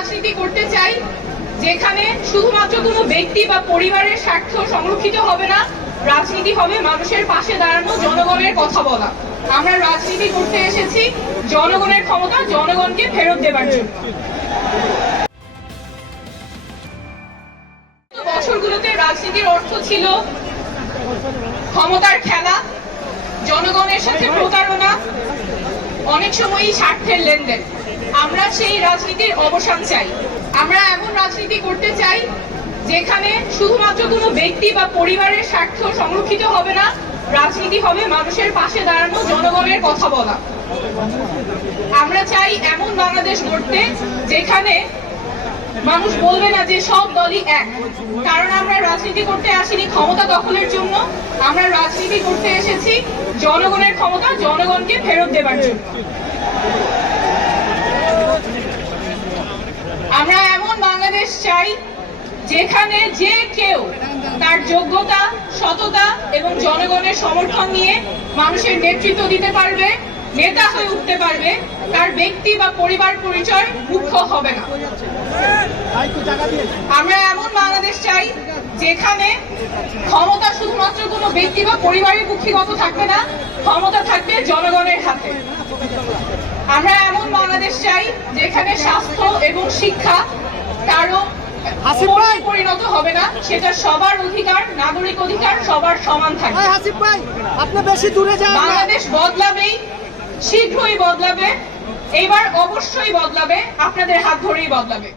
রাজনীতি করতে চাই যেখানে শুধুমাত্র কোনো ব্যক্তি বা পরিবারের স্বার্থ সংরক্ষিত হবে না, রাজনীতি হবে মানুষের পাশে দাঁড়ানো, জনগণের কথা বলা। আমরা রাজনীতি করতে এসেছি জনগণের ক্ষমতা জনগণকে ফেরত দেবার জন্য। বছরগুলোতে রাজনীতির অর্থ ছিল ক্ষমতার খেলা, জনগণের সাথে প্রতারণা, অনেক সময়ই স্বার্থের লেনদেন। আমরা সেই রাজনীতির অবসান চাই। আমরা এমন রাজনীতি করতে চাই যেখানে শুধুমাত্র কোনো ব্যক্তি বা পরিবারের স্বার্থ সংরক্ষিত হবে না, রাজনীতি হবে মানুষের পাশে দাঁড়ানো, জনগণের কথা বলা। আমরা চাই এমন বাংলাদেশ গড়তে যেখানে মানুষ বলবে না যে সব দলই এক। কারণ আমরা রাজনীতি করতে আসিনি ক্ষমতা দখলের জন্য, আমরা রাজনীতি করতে এসেছি জনগণের ক্ষমতা জনগণকে ফেরত দেবার জন্য। আমরা এমন বাংলাদেশ চাই যেখানে যে কেউ তার যোগ্যতা, সততা এবং জনগণের সমর্থন নিয়ে মানুষের নেতৃত্ব দিতে পারবে, নেতা হয়ে উঠতে পারবে, তার ব্যক্তি বা পরিবার পরিচয় মুখ্য হবে না। আমরা এমন বাংলাদেশ চাই যেখানে ক্ষমতা শুধুমাত্র কোনো ব্যক্তি বা পরিবারের কুক্ষিগত থাকবে না, ক্ষমতা থাকবে জনগণের হাতে। আমরা এমন বাংলাদেশ চাই যেখানে স্বাস্থ্য এবং শিক্ষা কারো পরিণত হবে না, সেটা সবার অধিকার, নাগরিক অধিকার, সবার সমান থাকবে। বাংলাদেশ বদলাবেই, শীঘ্রই বদলাবে, এবার অবশ্যই বদলাবে, আপনাদের হাত ধরেই বদলাবে।